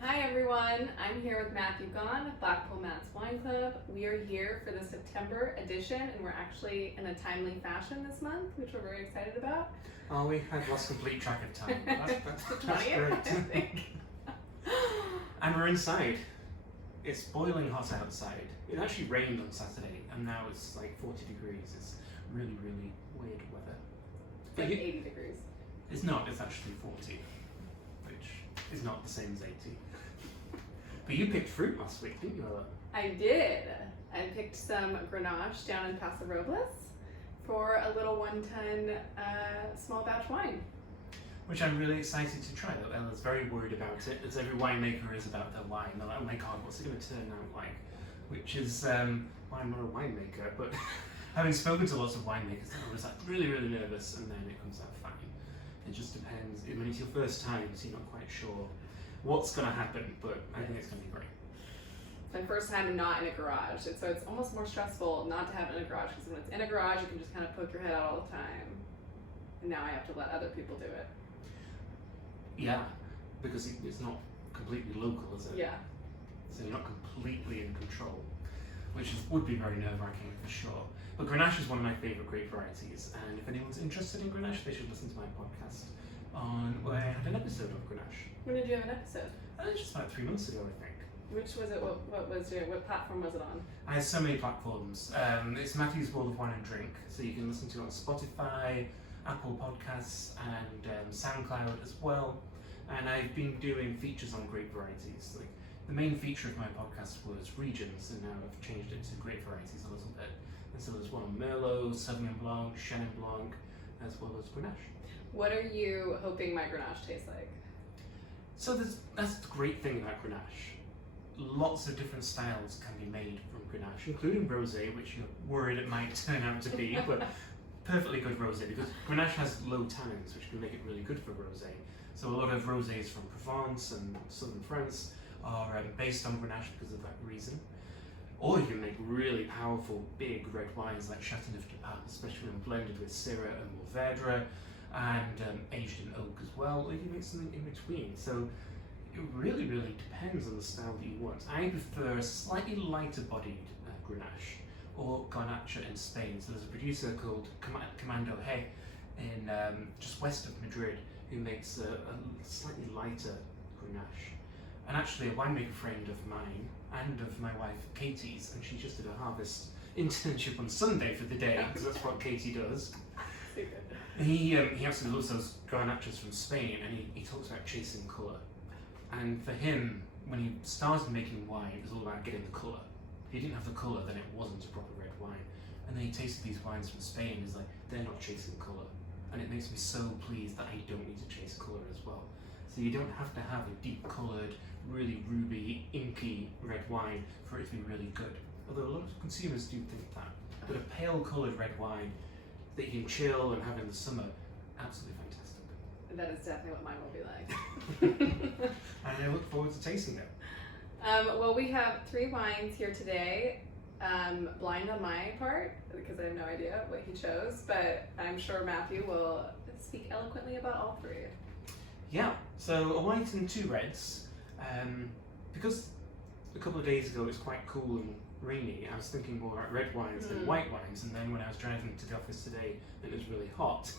Hi everyone, I'm here with Matthew Gahn, Blackpool Matt's Wine Club. We are here for the September edition and we're actually in a timely fashion this month, which we're very excited about. Oh, we have lost complete track of time. That's The 20th, great. I think. And we're inside. It's boiling hot outside. It actually rained on Saturday and now it's like 40 degrees. It's really, really weird weather. Like 80 degrees. It's not, it's actually 40, which is not the same as 80. But you picked fruit last week, didn't you, Ella? I did. I picked some Grenache down in Paso Robles for a little 1-ton small batch wine. Which I'm really excited to try. Ella's very worried about it, as every winemaker is about their wine. They're like, oh my god, what's it going to turn out like? Which is, why I'm not a winemaker, but having spoken to lots of winemakers, I was like really, really nervous, and then it comes out fine. It just depends. When it's your first time, so you're not quite sure what's going to happen, but I think it's going to be great. My first time not in a garage, so it's almost more stressful not to have it in a garage, because when it's in a garage, you can just kind of poke your head out all the time. And now I have to let other people do it. Yeah, because it's not completely local, is it? Yeah. So you're not completely in control, which would be very nerve-wracking for sure. But Grenache is one of my favourite grape varieties, and if anyone's interested in Grenache, they should listen to my podcast where I had an episode of Grenache. When did you have an episode? Just about 3 months ago, I think. Which was it? What platform was it on? I have so many platforms. It's Matthew's World of Wine and Drink, so you can listen to it on Spotify, Apple Podcasts, and SoundCloud as well. And I've been doing features on grape varieties. Like the main feature of my podcast was regions, and now I've changed it to grape varieties a little bit. And so there's one on Merlot, Sauvignon Blanc, Chenin Blanc, as well as Grenache. What are you hoping my Grenache tastes like? So that's the great thing about Grenache. Lots of different styles can be made from Grenache, including rosé, which you're worried it might turn out to be, but perfectly good rosé, because Grenache has low tannins, which can make it really good for rosé. So a lot of rosés from Provence and southern France are based on Grenache because of that reason. Or you can make really powerful, big red wines like Châteauneuf de Pape, especially when blended with Syrah and Mourvèdre, and aged in oak as well, or you can make something in between. So it really, really depends on the style that you want. I prefer a slightly lighter bodied Grenache, or Garnacha in Spain. So there's a producer called Comando Hey in just west of Madrid who makes a slightly lighter Grenache. And actually a winemaker friend of mine and of my wife Katie's, and she just did a harvest internship on Sunday for the day, because that's what Katie does. He absolutely loves those Garnachas from Spain, and he talks about chasing colour. And for him, when he started making wine, it was all about getting the colour. If he didn't have the colour, then it wasn't a proper red wine. And then he tasted these wines from Spain, he's like, they're not chasing colour. And it makes me so pleased that I don't need to chase colour as well. So you don't have to have a deep coloured, really ruby, inky red wine for it to be really good. Although a lot of consumers do think that. But a pale coloured red wine that you can chill and have in the summer, absolutely fantastic. That is definitely what mine will be like. And I look forward to tasting them. Well, we have 3 wines here today. Blind on my part, because I have no idea what he chose, but I'm sure Matthew will speak eloquently about all 3. Yeah, so a white and 2 reds. Because a couple of days ago it was quite cool and rainy, I was thinking more about red wines than white wines, and then when I was driving to the office today it was really hot.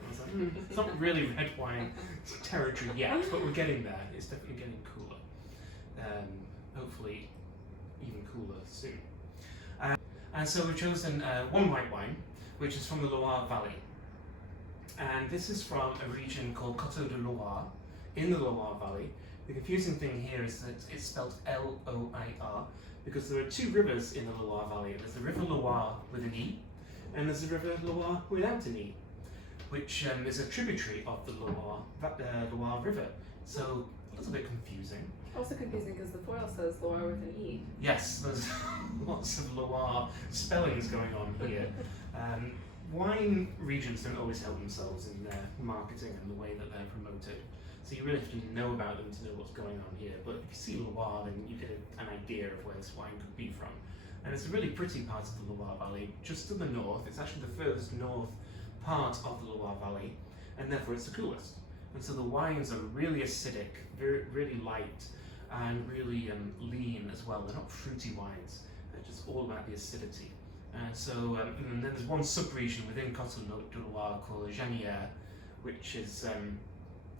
I was like, it's not really red wine territory yet, but we're getting there. It's definitely getting cooler. Hopefully even cooler soon. And so we've chosen one white wine, which is from the Loire Valley. And this is from a region called Coteaux de Loir, in the Loire Valley. The confusing thing here is that it's spelled L-O-I-R, because there are 2 rivers in the Loire Valley. There's the River Loire with an E, and there's the River Loire without an E, which is a tributary of the Loire River. So a little bit confusing. Also confusing because the foil says Loir with an E. Yes, there's lots of Loire spellings going on here. Wine regions don't always help themselves in their marketing and the way that they're promoted. So you really have to know about them to know what's going on here. But if you see Loire, then you get an idea of where this wine could be from. And it's a really pretty part of the Loire Valley, just to the north. It's actually the furthest north part of the Loire Valley, and therefore it's the coolest. And so the wines are really acidic, really light, and really lean as well. They're not fruity wines, they're just all about the acidity. And so, and then there's one sub-region within Coteaux de Loir called Janvier, which is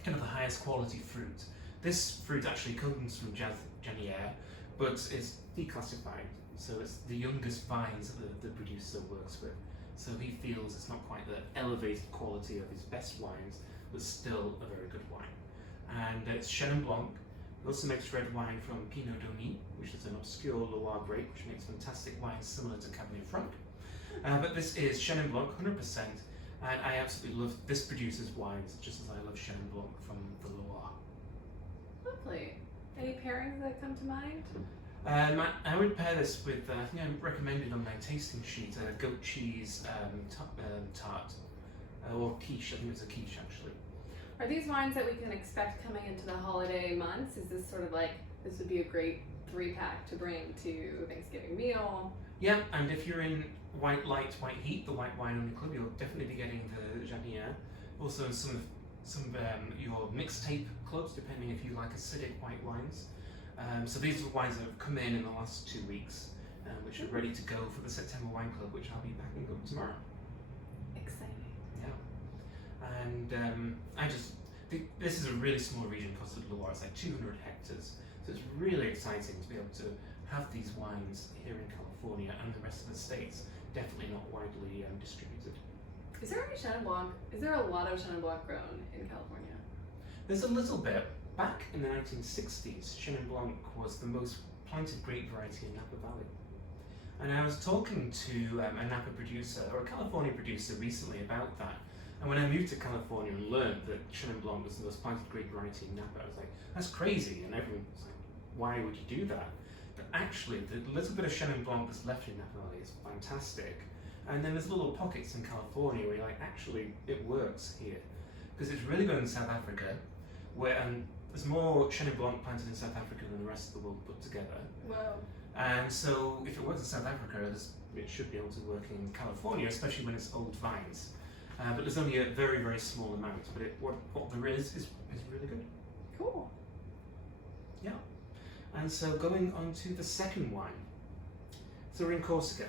kind of the highest quality fruit. This fruit actually comes from Janvier, but it's declassified, so it's the youngest vines that the producer works with. So he feels it's not quite the elevated quality of his best wines, but still a very good wine. And it's Chenin Blanc. He also makes red wine from Pinot Domaine, which is an obscure Loire grape, which makes fantastic wines similar to Cabernet Franc. But this is Chenin Blanc, 100%, and I absolutely love this producer's wines, just as I love Chenin Blanc from the Loire. Lovely. Any pairings that come to mind? I would pair this with, I think I recommended on my tasting sheet, goat cheese tart, or quiche. I think it's a quiche actually. Are these wines that we can expect coming into the holiday months? Is this sort of like, this would be a great 3-pack to bring to Thanksgiving meal? Yeah, and if you're in white heat, the white wine only club, you'll definitely be getting the Janvier. Also in some of your mixtape clubs, depending if you like acidic white wines. So these are wines that have come in the last 2 weeks, which are ready to go for the September Wine Club, which I'll be packing up tomorrow. Exciting. Yeah. And I just think this is a really small region, Costa de Loire. It's like 200 hectares. So it's really exciting to be able to have these wines here in California and the rest of the states. Definitely not widely distributed. Is there any Chenin Blanc? Is there a lot of Chenin Blanc grown in California? There's a little bit. Back in the 1960s, Chenin Blanc was the most planted grape variety in Napa Valley. And I was talking to a Napa producer, or a California producer recently about that. And when I moved to California and learned that Chenin Blanc was the most planted grape variety in Napa, I was like, that's crazy. And everyone was like, why would you do that? But actually, the little bit of Chenin Blanc that's left in Napa Valley is fantastic. And then there's little pockets in California where you're like, actually, it works here. Because it's really good in South Africa, where there's more Chenin Blanc planted in South Africa than the rest of the world put together. Wow. And so if it works in South Africa, it should be able to work in California, especially when it's old vines. But there's only a very, very small amount. But what there is really good. Cool. Yeah. And so going on to the second wine. So we're in Corsica.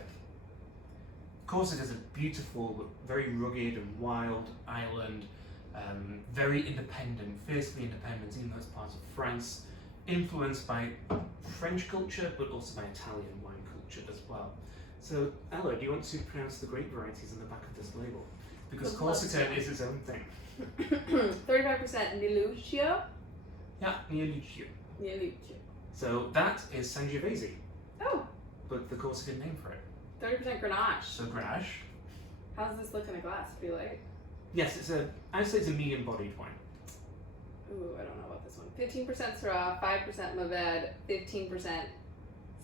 Corsica is a beautiful, but very rugged and wild island. Very independent, fiercely independent, even though it's part of France, influenced by French culture, but also by Italian wine culture as well. So, Ella, do you want to pronounce the grape varieties on the back of this label? Because Corsica is its own thing. 35% Niluccio. Yeah, Niluccio. Niluccio. So that is Sangiovese, Oh, but the Corsican name for it. 30% Grenache. So Grenache. How does this look in a glass? Pretty light. Yes, I'd say it's a medium-bodied wine. Ooh, I don't know about this one. 15% Syrah, 5% Mourvèdre, 15%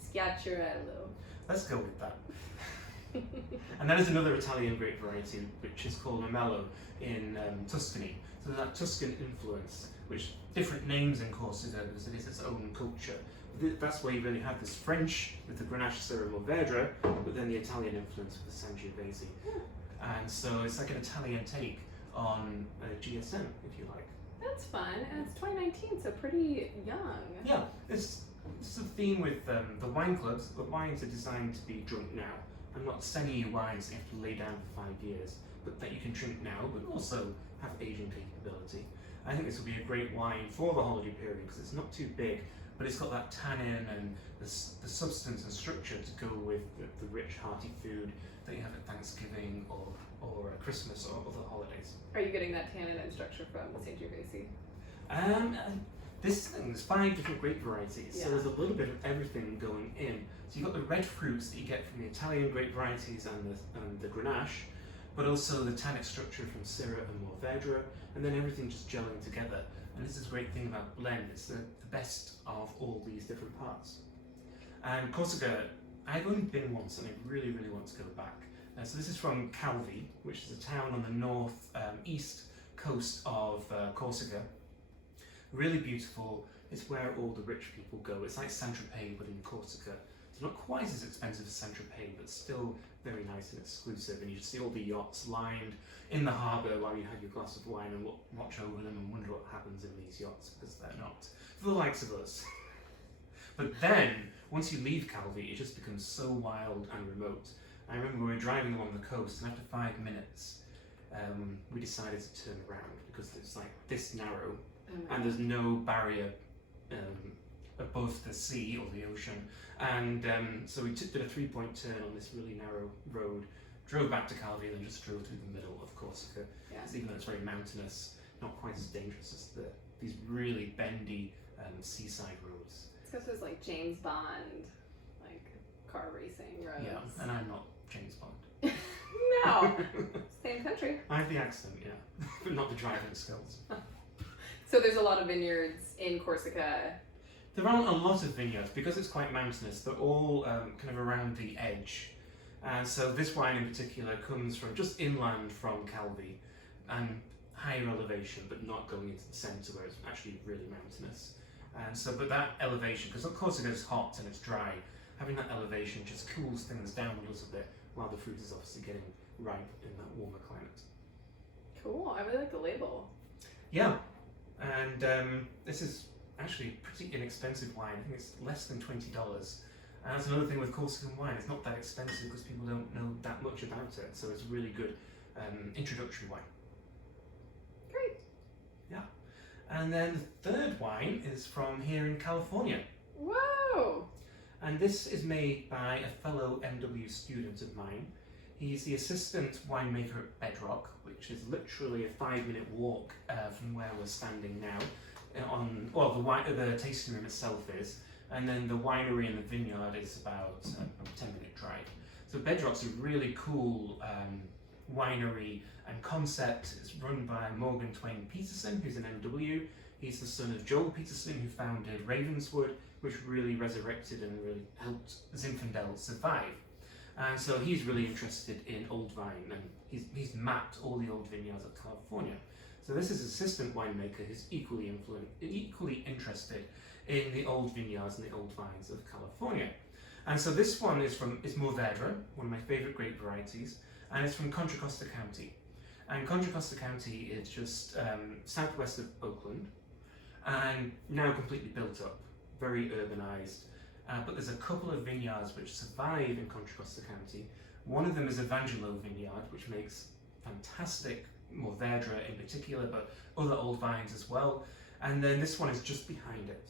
Schiacciarello. Let's go with that. And that is another Italian grape variety, which is called Mamello in Tuscany. So there's that Tuscan influence, which different names in Corsica because it is its own culture. That's where you really have this French with the Grenache, Syrah, Mourvèdre, but then the Italian influence with the Sangiovese. And so it's like an Italian take on GSM, if you like. That's fun, and it's 2019, so pretty young. Yeah, it's a theme with the wine clubs. The wines are designed to be drunk now. I'm not sending you wines that you have to lay down for 5 years, but that you can drink now, but also have aging capability. I think this will be a great wine for the holiday period because it's not too big, but it's got that tannin and the substance and structure to go with the rich, hearty food that you have at Thanksgiving or Christmas or other holidays. Are you getting that tannin and structure from Sangiovese? This thing, there's 5 different grape varieties, Yeah. so there's a little bit of everything going in. So you've got the red fruits that you get from the Italian grape varieties and the Grenache, but also the tannic structure from Syrah and Mourvèdre, and then everything just gelling together. And this is a great thing about blend, it's the best of all these different parts. And Corsica, I've only been once and I really, really want to go back. So this is from Calvi, which is a town on the north east coast of Corsica. Really beautiful. It's where all the rich people go. It's like Saint-Tropez, but in Corsica. It's not quite as expensive as Saint-Tropez, but still very nice and exclusive. And you see all the yachts lined in the harbour while you have your glass of wine and watch over them and wonder what happens in these yachts, because they're not for the likes of us. But then, once you leave Calvi, it just becomes so wild and remote. I remember we were driving along the coast, and after 5 minutes, we decided to turn around because it's like this narrow, and there's no barrier above the sea or the ocean. And so we did a 3-point turn on this really narrow road, drove back to Calvi, and then just drove through the middle of Corsica. Yeah. Even though it's very mountainous, not quite as dangerous as these really bendy seaside roads. It's got those like James Bond, like car racing roads. Yeah, and I'm not James Bond. No, same country. I have the accent, yeah, but not the driving skills. So there's a lot of vineyards in Corsica. There aren't a lot of vineyards because it's quite mountainous. They're all kind of around the edge. And so this wine in particular comes from just inland from Calvi and higher elevation, but not going into the centre where it's actually really mountainous. And so, but that elevation, because Corsica is hot and it's dry, having that elevation just cools things down a little bit while the fruit is obviously getting ripe in that warmer climate. Cool, I really like the label. Yeah, and this is actually pretty inexpensive wine. I think it's less than $20. And that's another thing with Corsican wine, it's not that expensive because people don't know that much about it, so it's a really good introductory wine. Great. Yeah. And then the third wine is from here in California. Whoa! And this is made by a fellow MW student of mine. He's the assistant winemaker at Bedrock, which is literally a 5-minute walk from where we're standing now. The tasting room itself is, and then the winery and the vineyard is about a 10-minute drive. So Bedrock's a really cool winery and concept. It's run by Morgan Twain Peterson, who's an MW. He's the son of Joel Peterson, who founded Ravenswood, which really resurrected and really helped Zinfandel survive. And so he's really interested in old vine, and he's mapped all the old vineyards of California. So this is assistant winemaker who's equally interested in the old vineyards and the old vines of California. And so this one is Mourvèdre, one of my favourite grape varieties, and it's from Contra Costa County. And Contra Costa County is just southwest of Oakland, and now completely built up, very urbanised. But there's a couple of vineyards which survive in Contra Costa County. One of them is Evangelo Vineyard, which makes fantastic Mourvèdre in particular, but other old vines as well. And then this one is just behind it.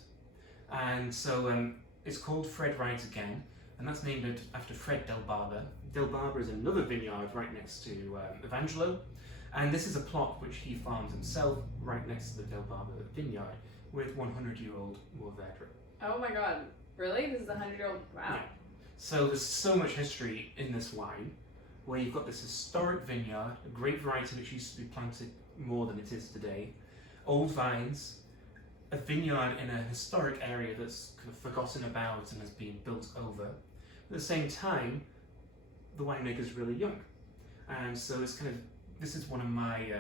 And so it's called Fred Rides Again, and that's named after Fred Del Barber. Del Barber is another vineyard right next to Evangelo, and this is a plot which he farms himself right next to the Del Barber vineyard with 100-year-old Mourvèdre. Oh my god, really? This is a 100-year-old? Wow. Yeah. So there's so much history in this wine, where you've got this historic vineyard, a grape variety which used to be planted more than it is today, old vines, a vineyard in a historic area that's kind of forgotten about and has been built over. At the same time, the winemaker's really young, and so this is one of my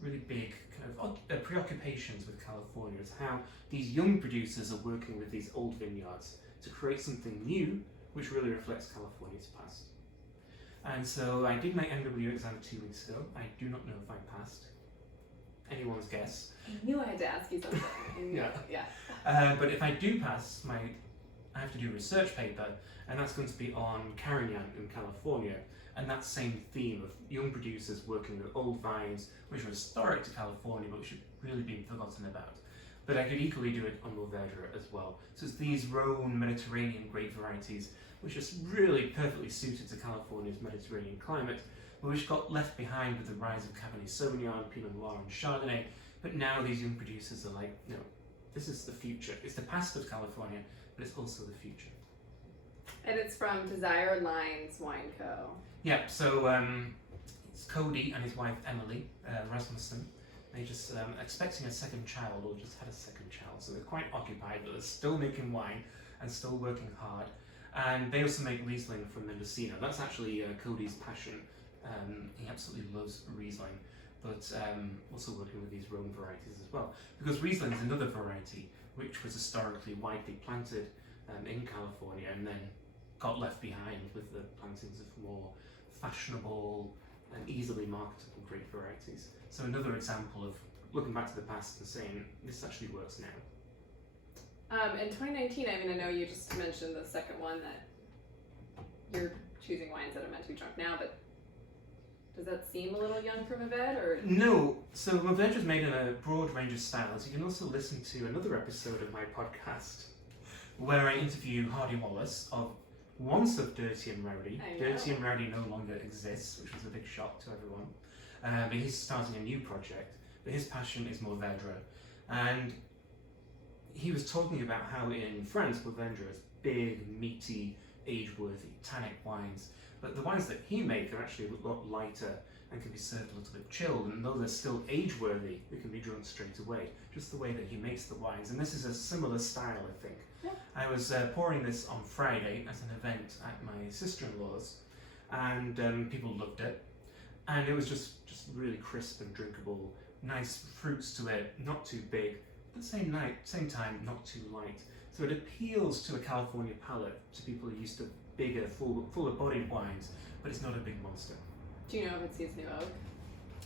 really big kind of preoccupations with California, is how these young producers are working with these old vineyards to create something new which really reflects California's past. And so I did my MW exam 2 weeks ago. I do not know if I passed. Anyone's guess. I knew I had to ask you something. Yeah. But if I do pass, I have to do a research paper, and that's going to be on Carignan in California, and that same theme of young producers working with old vines, which are historic to California, but which have really been forgotten about. But I could equally do it on Mourvèdre as well. So it's these Rhone Mediterranean grape varieties, which are really perfectly suited to California's Mediterranean climate, but which got left behind with the rise of Cabernet Sauvignon, Pinot Noir and Chardonnay. But now these young producers are like, no, this is the future. It's the past of California, but it's also the future. And it's from Desired Lines Wine Co. Yeah, so it's Cody and his wife Emily Rasmussen. They just expecting a second child, or just had a second child, so they're quite occupied, but they're still making wine and still working hard. And they also make Riesling from Mendocino. That's actually Cody's passion. He absolutely loves Riesling, but also working with these Rhone varieties as well. Because Riesling is another variety which was historically widely planted in California and then got left behind with the plantings of more fashionable and easily marketable grape varieties. So another example of looking back to the past and saying, this actually works now. In 2019, I mean, I know you just mentioned the second one that you're choosing wines that are meant to be drunk now, but does that seem a little young for Mourvèdre, or? No, so Mourvèdre is made in a broad range of styles. You can also listen to another episode of my podcast where I interview Hardy Wallace of once of Dirty and Rowdy. I know. Dirty and Rowdy no longer exists, which was a big shock to everyone. But he's starting a new project, but his passion is Mourvèdre. And he was talking about how in France, Mourvèdre is big, meaty, age-worthy, tannic wines. But the wines that he makes are actually a lot lighter and can be served a little bit chilled. And though they're still age-worthy, they can be drunk straight away, just the way that he makes the wines. And this is a similar style, I think. Yeah. I was pouring this on Friday at an event at my sister-in-law's, and people loved it. And it was just really crisp and drinkable, nice fruits to it, not too big, but at the same time, not too light. So it appeals to a California palate, to people who are used to bigger, fuller-bodied wines, but it's not a big monster. Do you know if it's used new oak?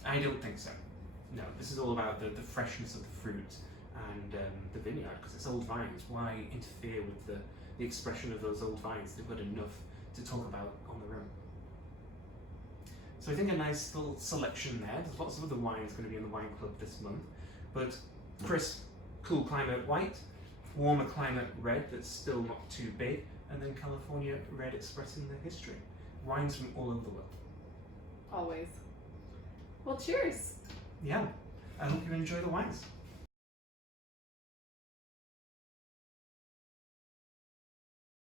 I don't think so. No, this is all about the freshness of the fruit and the vineyard, because it's old vines. Why interfere with the expression of those old vines? They've got enough to talk about on their own. So I think a nice little selection there. There's lots of other wines going to be in the wine club this month, but crisp, cool climate white, warmer climate red that's still not too big, and then California red expressing the history. Wines from all over the world. Always. Well, cheers. Yeah, I hope you enjoy the wines.